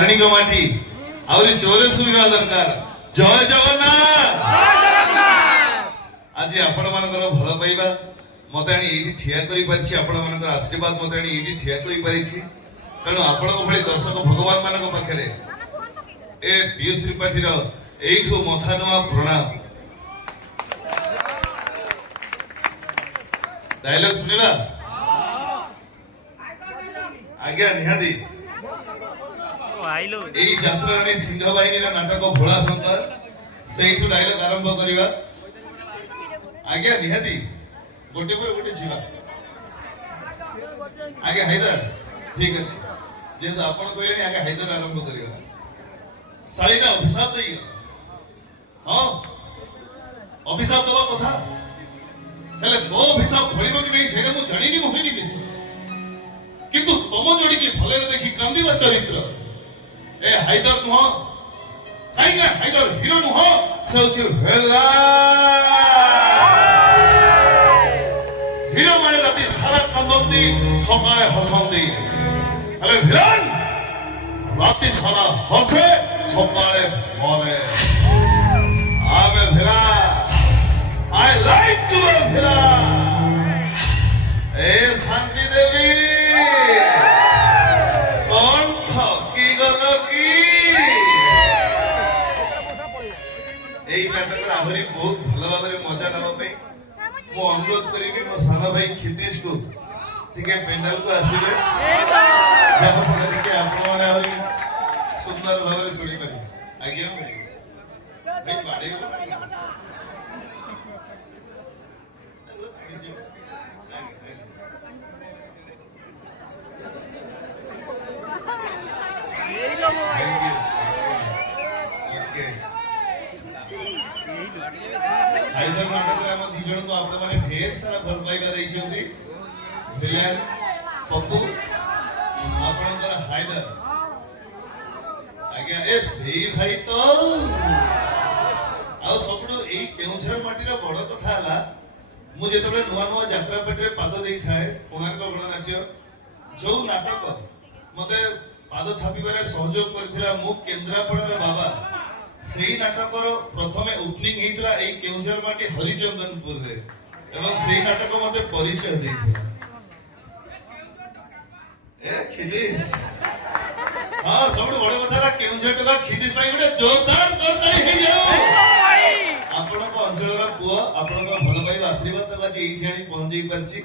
ଧାରଣୀଙ୍କ ମାଟି ଆହୁରି ଜୋରେ ଶୁଭିବା ଦରକାର। ଜୟ ଜଗନ୍ନାଥ। ଆଜି ଆପଣ ମାନଙ୍କର ଭଲ ପାଇବା ମତେ ଆଣି ଏଇଠି ଠିଆ କରିପାରିଛି, ଆପଣ ମାନଙ୍କର ଆଶୀର୍ବାଦ ମତେ ଆଣି ଏଇଠି ଠିଆ କରିପାରିଛି। ତେଣୁ ଆପଣଙ୍କ ଭଳି ଦର୍ଶକ ଭଗବାନ ମାନଙ୍କ ପାଖରେ ଏ ପିୟୁଷ ତ୍ରିପାଠୀର ଏଇଠୁ ମଥା ନୁଆ ପ୍ରଣାମ। डायलॉग सुनिबा आज्ञा निहादी एई यात्राणी सिंह बाहिनी नाटक भोला शंकर सेठू डायलॉग आरंभ करिबा। आज्ञा निहादी गोटे पर गोटे जीवा आगे हैदर ठीक अछि जेतु आपण कहले आगे हैदर आरंभ करिबा। सालीना अभिशाप देई हां अभिशाप दवा कथा हेले दो अभिशाप फलिबो कि नहीं सेटा मु जानिनी मोहिनी मिस किंतु तम जोड़ी की भले देखि कांदीबा चरित्र ए हैदर नुह काई ना हैदर हीरो नुह सेउची हेला हीरो माने राती सारा कांदंती सकाळे हसंती हेले विलन राती सारा हसे सकाळे मरे। आबे विला I like to be villain. ए शांति देवी कौन थकी गलो की एई नाटक आहुरी बहुत भल भाबरे मजा नबा पई मो अनुरोध करिबी मो साना भाई खितेश को ठीक है पेंडाल को आसीबे जहा फल के आपण माने आहुरी सुंदर भाबरे सुनी पारी। आज्ञा भाई बाडे हैदर नाटक रे हम दी जण को आपन माने ढेर सारा भल पाइबा देई छथि विलेन पप्पू आपनकर हैदर आज्ञा ए सेई भाई तो आ सबडो एई केउझर माटीर बड़ कथा हला मु जेतबे नुवा नुवा यात्रा पेटरे पाद देई थाए कोणार्क गणनाट्य जो नाटक मते पाद थापिबारे सहयोग करथिला मु केंद्रापड़ार बाबा सेई नाटकर प्रथमे ओपनिंग हेइतला एई केउझर माटी हरिचंदनपुर रे एवं सेई नाटक मते परिचय देइथिला ए खिदिस हां सबड बड़ कथाला केउझर टका खिदिस भाई गोटे जोरदार करताई हे जाओ आपण को अंचलर पुआ आपण को भल पाइबा आशीर्वाद तबा जे एठी आनी पहुंचई परची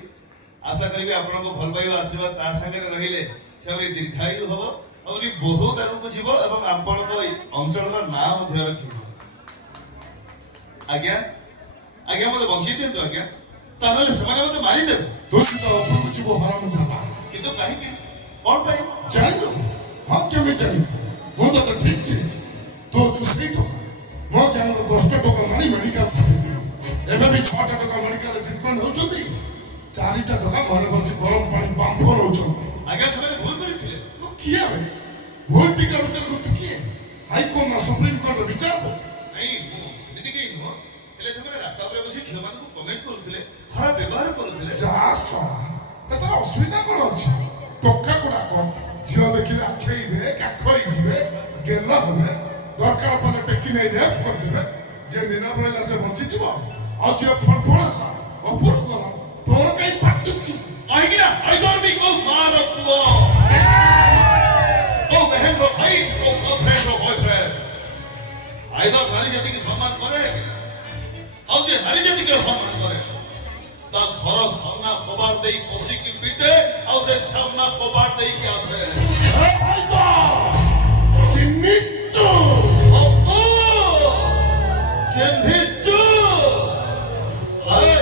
आशा करिबे आपण को भल पाइबा आशीर्वाद ता संगे रहिले सेवरी दीर्घायु हबो और बहुत आगु जीव एवं आपण को अंचलर नाम ध्यान रखिबो। आज्ञा आज्ञा मते बंची दियंतु आज्ञा तानले समाने मते मारी दे दोस्त उपरु जीव हराम जाबा किंतु काहे कि कोन पाई जानो हम केमे जानि मो तो ठीक चीज तो चुसी तो मो ज्ञान 10 टका मानी मेडिकल एबे भी 6 टका मेडिकल ट्रीटमेंट हो छथि 4 टका घर बसी गरम पानी बांफो लो छ। आज्ञा समाने भूल करिथिले तो किया भाई भूल टिका भीतर को किए हाई कोर्ट ना सुप्रीम कोर्ट विचार नहीं मो सुनिदि के नो हेले समाने रास्ता पर बसी छ मान को कमेंट करथिले खराब व्यवहार करथिले जासा तोर असुविधा कोन अछि टक्का कोडा को झियो देखिले आखैबे काखई जिवे गेला होले दरकार पने टेकी नै रेप कर देबे जे निना बळला से बंची जीव आ जे फणफणा अपुर कला तोर कई फाटुची काहे कि ना हैदर भी को मारत लो ओ बहन रो भाई ओ गर्लफ्रेंड रो बॉयफ्रेंड हैदर नारी जाति के सम्मान करे और जे नारी जाति के सम्मान करे ता घर सामना कबाड़ देई पसी की पिटे और से सामना कबाड़ देई के आसे चिन्निचो ओ चिन्निचो आई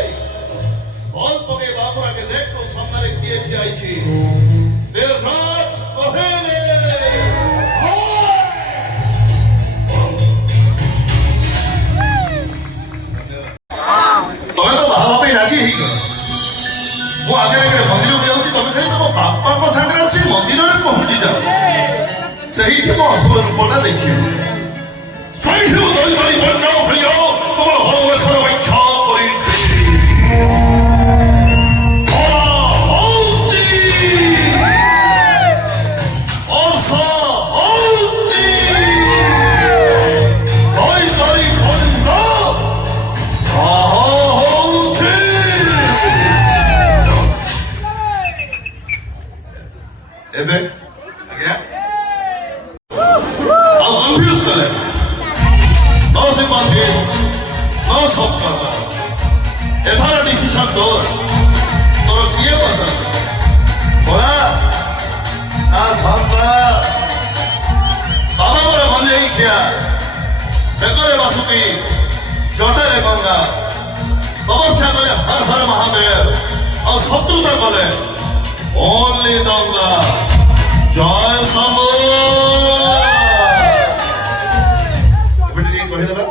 बोल पगे बागरा के देख तो सामने रे किए छी आई छी देर राज कहेले तमे तो बाबा पे राजी ही वो आगे रे मंदिर को जाउची तमे खाली तम बापा को संगे आसी मंदिर रे पहुंची जाओ सही थी मो असल रूपटा देखियो सही थी दई दई बन्ना भलियो तमर भगवेश्वर इच्छा करी और सा और ଆଜ୍ଞା ଆଉ କନଫ୍ୟୁଜ କଲେ ନ ସିମ୍ପାଥି ନ ସପୋର୍ଟ ଏଥର ଡିସିସନ ତୋର କିଏ ପସନ୍ଦ ଭୋଳା ନା ସନ୍ତା ବାବା ମୋର ଭଞ୍ଜେଇ ଖିଆ ବେକରେ ବାସୁକି ଜଟାରେ ଗଙ୍ଗା ତପସ୍ୟା କଲେ ହର ହର ମହାଦେବ ଆଉ ଶତ୍ରୁତା କଲେ ଓନ୍ଲି ଦଙ୍ଗା ଜୟ ଶମ୍ଭୁ ଏପଟେ ଟିକେ କହିଦେଲ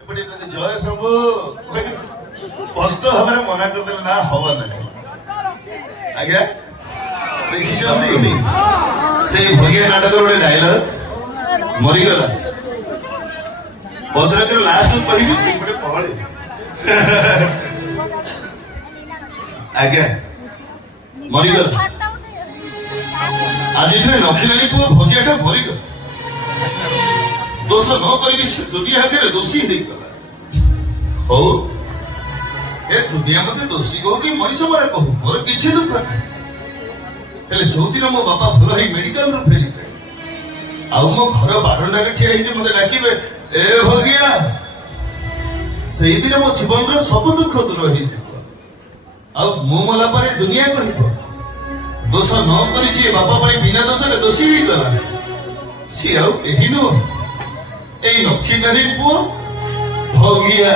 ଏପଟେ କହିଲେ ଜୟ ଶମ୍ଭୁ ସ୍ପଷ୍ଟ ଭାବରେ ମନା କରିଦେଲେ ନା ହବ ନାହିଁ ଆଜ୍ଞା ଦେଖିଛନ୍ତି ସେଇ ଭଗିଆ ନାଟକର ଗୋଟେ ଡାଇଲଗ ମରିଗଲା ବଜ୍ରକର ଲାଷ୍ଟ କହିବି ସେପଟେ ପହଳେ ଆଜ୍ଞା ମରିଗଲା ଆଜି ସେ ନଖିଲାଣି ପୁଅ ଭଗିଆଟା ମରିଗଲା ଦୋଷ ନ କରିବି ସେ ଦୁନିଆ ଆଗରେ ଦୋଷୀ ହେଇଗଲା ହଉ ଏ ଦୁନିଆ ମତେ ଦୋଷୀ କହୁ କି ମଣିଷ ମାନେ କହୁ ମୋର କିଛି ଦୁଃଖ ନାହିଁ ହେଲେ ଯୋଉଦିନ ମୋ ବାପା ଭଲ ହେଇ ମେଡିକାଲରୁ ଫେରିବେ ଆଉ ମୋ ଘର ବାରଣ୍ଡାରେ ଠିଆ ହେଇକି ମତେ ଡାକିବେ ଏ ଭଗିଆ ସେଇଦିନ ମୋ ଜୀବନର ସବୁ ଦୁଃଖ ଦୂର ହେଇଯିବ ଆଉ ମୁଁ ମଲା ପରେ ଦୁନିଆ କହିବ ଦୋଷ ନ କରିଛି ବାପା ପାଇଁ ବିନା ଦୋଷରେ ଦୋଷୀ ହେଇଗଲା ସିଏ ଆଉ କେହି ନୁହଁ ଏଇ ଲକ୍ଷ୍ମୀ ପୁଅ ଭଗିଆ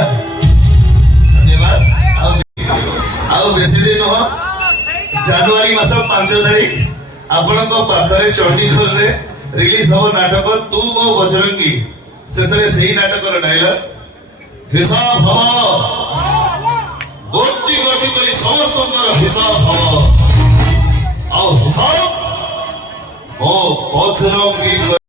ଧନ୍ୟବାଦ ଆଉ ବେଶୀ ଦିନ ନୁହଁ ଜାନୁଆରୀ ମାସ 5 ତାରିଖ ଆପଣଙ୍କ ପାଖରେ ଚଣ୍ଡିଖୋଲରେ ରିଲିଜ ହବ ନାଟକ ତୁ ମୋ ବଜରଙ୍ଗୀ ଶେଷରେ ସେଇ ନାଟକର ଡାଇଲଗ ହିସାବ ହବ ଗୋଟି ଗୋଟି କରି ସମସ୍ତଙ୍କର ହିସାବ ହବ ଆଉ ହିସାବ ଓ ବଜରଙ୍ଗୀ